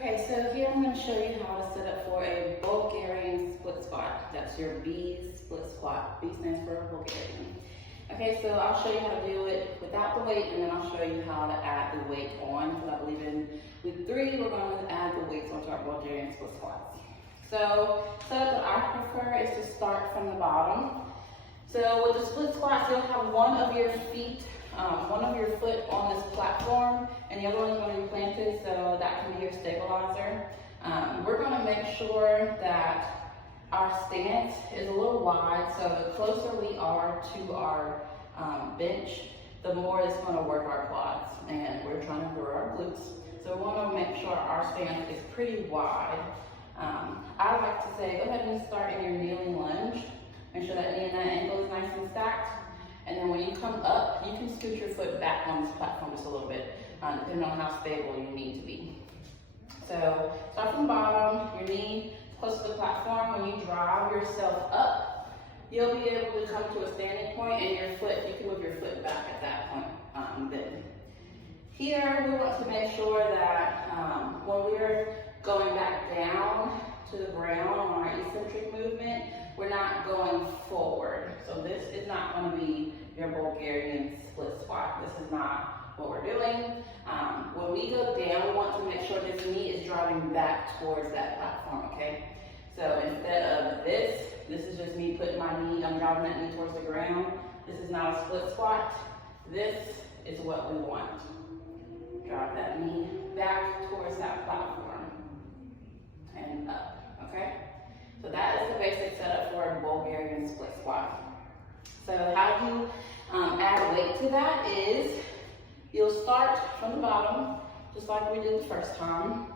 Okay, so here I'm going to show you how to set up for a Bulgarian split squat. That's your B split squat. B stands for Bulgarian. Okay, so I'll show you how to do it without the weight, and then I'll show you how to add the weight on. Because I believe in week 3, we're going to add the weights onto our Bulgarian split squats. So setup that I prefer is to start from the bottom. So with the split squats, you'll have one of your foot on this platform, and the other one's going to be planted, so that can be your stabilizer. We're going to make sure that our stance is a little wide, so the closer we are to our bench, the more it's going to work our quads, and we're trying to grow our glutes. So we want to make sure our stance is pretty wide. I like to say, go ahead and start in your kneeling lunge. Make sure that knee and that ankle is nice and stacked. And then when you come up, you can scoot your foot back on this platform just a little bit, depending on how stable you need to be. So start from the bottom, your knee close to the platform. When you drive yourself up, you'll be able to come to a standing point, and your foot, you can move your foot back at that point. Then here, we want to make sure that when we're going back down to the ground on our eccentric movement, we're not going forward. So this is not going to be your Bulgarian split squat. This is not what we're doing. When we go down, we want to make sure this knee is driving back towards that platform, okay? So instead of this is just me putting my knee, I'm driving that knee towards the ground. This is not a split squat. This is what we want. Drive that knee back towards that platform and up, okay? So that is the basic setup for a Bulgarian split squat. So how you add weight to that is you'll start from the bottom, just like we did the first time.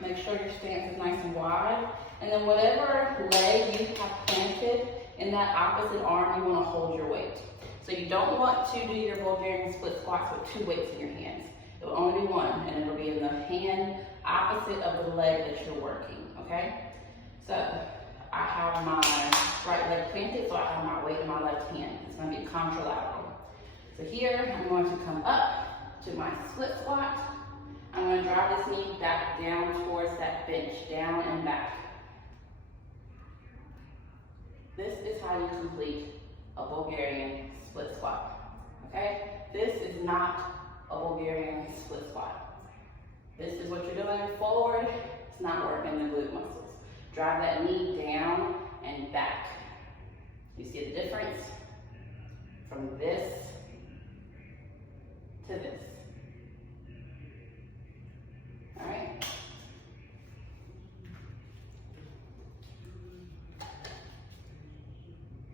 Make sure your stance is nice and wide. And then whatever leg you have planted in that opposite arm, you want to hold your weight. So you don't want to do your Bulgarian split squats with 2 weights in your hands. It will only be one, and it'll be in the hand opposite of the leg that you're working, okay? So I have my right leg planted, so I have my weight in my left hand. It's going to be contralateral. So here, I'm going to come up to my split squat. I'm going to drive this knee back down towards that bench, down and back. This is how you complete a Bulgarian split squat, okay? This is not a Bulgarian split squat. This is what you're doing forward. It's not working the glute muscles. Drive that knee down and back. You see the difference from this to this.